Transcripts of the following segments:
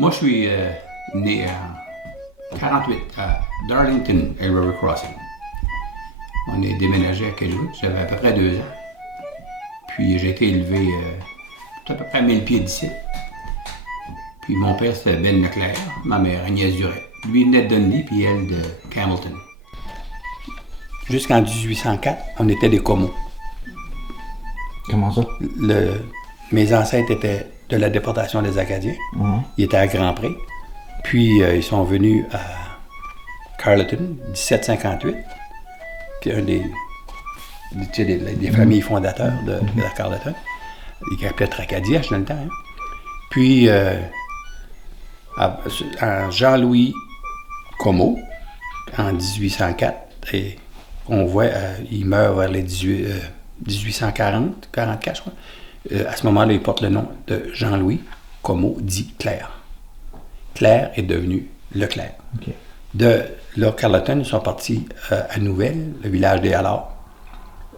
Moi, je suis né en 48 à Darlington, River Crossing. On est déménagé à Kedgewick, j'avais à peu près 2 ans. Puis j'ai été élevé à peu près à 1000 pieds d'ici. Puis mon père, c'était Ben Leclerc, ma mère, Agnès Duret. Lui, il venait de Dundee, puis elle de Campbellton. Jusqu'en 1804, on était des Comos. Comment ça? Mes ancêtres étaient de la déportation des Acadiens. Ils étaient à Grand-Pré. Puis ils sont venus à Carleton, 1758. Puis un des familles fondateurs de la Carleton. Ils appelaient Tracadièche dans le temps. Hein. Puis en Jean-Louis Comeau, en 1804, et on voit, il meurt vers les 1840, 44, je crois. À ce moment-là, il porte le nom de Jean-Louis Comeau, dit Clair. Clair est devenu Leclerc. Okay. De là, Carleton, ils sont partis à Nouvelle, le village des Hallards.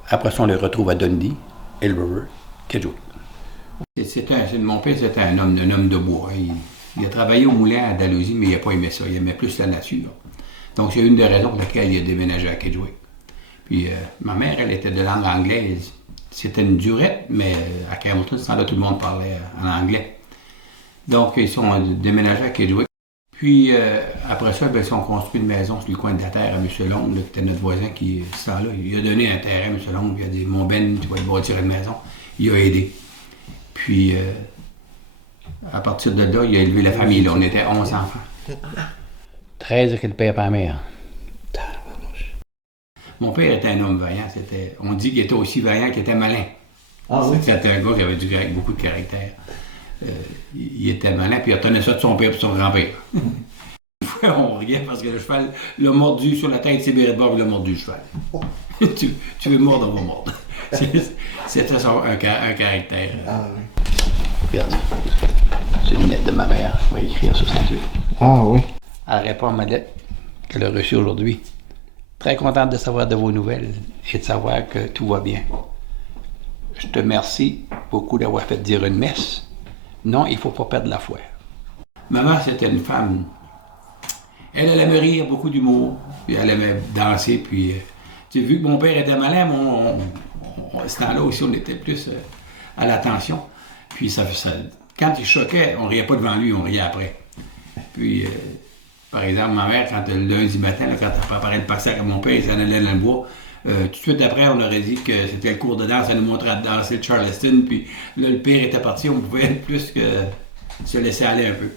Après ça, on les retrouve à Dundee, Hill River, Kedgewick. Mon père, c'était un homme de bois. Il a travaillé au moulin à Dalhousie, mais il n'a pas aimé ça. Il aimait plus la nature. Donc, c'est une des raisons pour lesquelles il a déménagé à Kedgewick. Puis, ma mère, elle était de langue anglaise. C'était une durette, mais à Campbellton, ce temps-là, tout le monde parlait en anglais. Donc, ils sont déménagés à Kedgewick. Puis, après ça, ils ont construit une maison sur le coin de la terre à M. Long, qui était notre voisin qui, ce temps-là, il a donné un terrain à M. Long, il a dit, mon Ben, tu vas le bâtir une maison. Il a aidé. Puis, à partir de là, il a élevé la famille. Là, on était 11 enfants. 13 que le père et la mère. Mon père était un homme vaillant. On dit qu'il était aussi vaillant qu'il était malin. Ah, oui? C'était un gars qui avait beaucoup de caractère. Il était malin, puis il retenait ça de son père et de son grand-père. Une fois, on riait parce que le cheval l'a mordu sur la tête de ses bérets de bord, il l'a mordu le cheval. tu veux mordre, on va mordre. C'était un caractère. Ah oui. Regarde, c'est une lettre de ma mère. Je vais écrire ça sans Dieu. Ah oui. Elle répond à ma lettre qu'elle a reçue aujourd'hui. Très contente de savoir de vos nouvelles et de savoir que tout va bien. Je te remercie beaucoup d'avoir fait dire une messe. Non, il ne faut pas perdre la foi. Maman, c'était une femme. Elle aimait rire, beaucoup d'humour. Puis elle aimait danser. Puis, tu as vu que mon père était malin, à ce temps-là aussi, on était plus à l'attention. Puis, quand il choquait, on ne riait pas devant lui, on riait après. Puis, par exemple, ma mère, quand le lundi matin, là, quand elle préparait le passage à mon père, il s'en allait dans le bois. Tout de suite après, on aurait dit que c'était le cours de danse, elle nous montrait à danser le Charleston, puis là, le père était parti, on pouvait plus que se laisser aller un peu.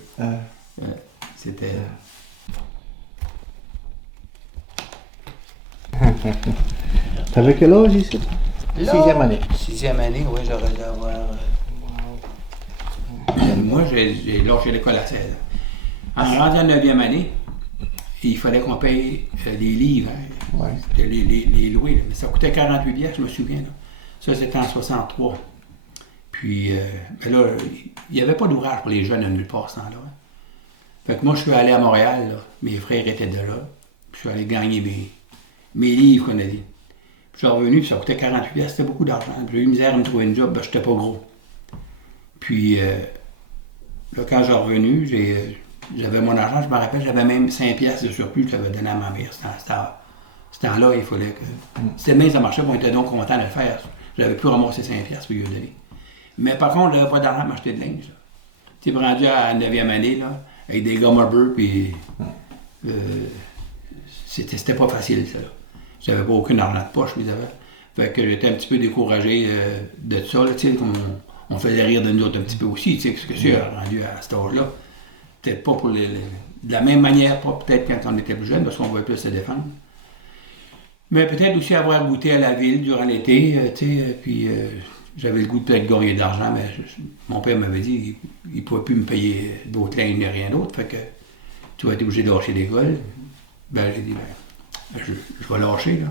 C'était... T'avais quel âge ici? Là, 6e année. 6e année, oui, j'aurais dû avoir... Moi, j'ai lâché l'école à 16 ans. En rentrant en 9e année, il fallait qu'on paye les livres, hein. Ouais. Les louer, là. Mais ça coûtait 48 piastres, je me souviens. Là. Ça, c'était en 63. Puis, là, il n'y avait pas d'ouvrage pour les jeunes à nulle part, ce temps-là. Hein. Fait que moi, je suis allé à Montréal, là. Mes frères étaient de là. Puis je suis allé gagner mes livres, qu'on a dit. Puis je suis revenu, puis ça coûtait 48 piastres, c'était beaucoup d'argent. Puis j'ai eu misère à me trouver une job, je n'étais pas gros. Puis, là, quand je suis revenu, j'avais mon argent, je me rappelle, j'avais même 5 piastres de surplus que j'avais donné à ma mère. Ce temps-là, il fallait que... C'était bien, ça marchait, on était donc content de le faire. J'avais pu ramasser 5 piastres pour lui donner. Mais par contre, j'avais pas d'argent pour m'acheter de linge. Tu sais, rendu à la 9e année, là, avec des gommes à beurre, puis... c'était pas facile, ça, là. J'avais pas aucun argent de poche, mais j'avais... Fait que j'étais un petit peu découragé de ça, là, tu sais, on faisait rire de nous autres un petit peu aussi, tu sais, ce que c'est rendu à cet âge-là. Peut-être pas pour de la même manière, pas peut-être quand on était plus jeune, parce qu'on voulait plus se défendre. Mais peut-être aussi avoir goûté à la ville durant l'été, tu sais, puis j'avais le goût de peut-être gagner d'argent, mais mon père m'avait dit qu'il ne pouvait plus me payer d'autres lignes ni rien d'autre, fait que tu vas être obligé de lâcher l'école. Ben, j'ai dit, je vais lâcher, là.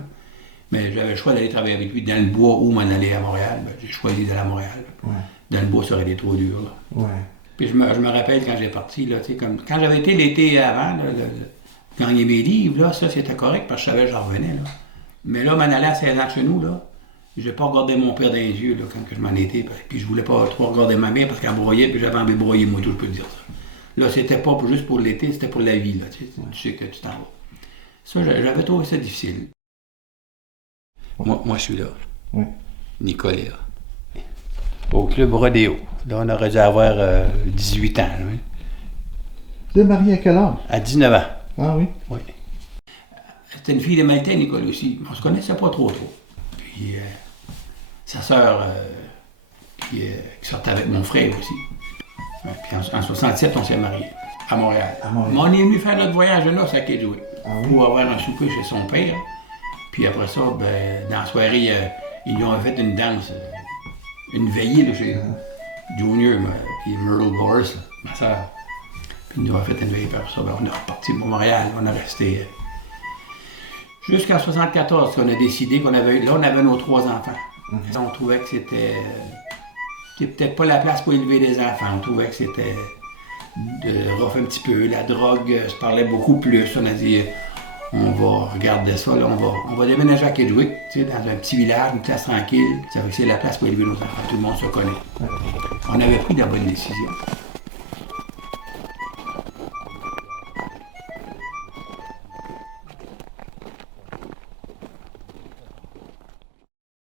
Mais j'avais le choix d'aller travailler avec lui dans le bois ou m'en aller à Montréal. Ben, j'ai choisi d'aller à Montréal. Ouais. Dans le bois, ça aurait été trop dur, là. Ouais. Puis je me rappelle quand j'ai parti, là, comme, quand j'avais été l'été avant, là, gagner mes livres, là, ça c'était correct parce que je savais que j'en revenais. Là. Mais là, m'en aller à 16 ans chez nous, là, je n'ai pas regardé mon père dans les yeux là, quand je m'en étais. Puis je voulais pas trop regarder ma mère parce qu'elle broyait, puis j'avais envie de broyer moi tout, je peux te dire ça. Là, c'était pas juste pour l'été, c'était pour la vie, là, tu sais que tu t'en vas. Ça, j'avais trouvé ça difficile. Moi, je suis là. Oui. Nicole est là. Au club Rodéo. Là, on aurait dû avoir 18 ans. Oui. Vous êtes marié à quel âge? À 19 ans. Ah oui? Oui. C'était une fille de Maltais, Nicole aussi. On se connaissait pas trop. Puis sa sœur, qui sortait avec mon frère aussi. Ouais, puis en 67, on s'est mariés. À Montréal. Mais on est venu faire notre voyage de noces à Kedgewick. Pour avoir un souper chez son père. Puis après ça, ben, dans la soirée, ils lui ont fait une danse, une veillée là, chez Junior, puis Myrtle Boris, ma soeur. Puis ils nous ont fait une veillée. Puis après ça, ben, on est reparti pour Montréal. On est resté jusqu'en 74 qu'on a décidé qu'on avait... Là, on avait nos 3 enfants. On trouvait que c'était peut-être pas la place pour élever des enfants. On trouvait que c'était de rough un petit peu. La drogue se parlait beaucoup plus. On a dit, on va regarder ça, là, on va déménager à Kedgewick, tu sais, dans un petit village, une place tranquille. Ça fait que c'est la place pour élever nos enfants. Tout le monde se connaît. On avait pris la bonne décision.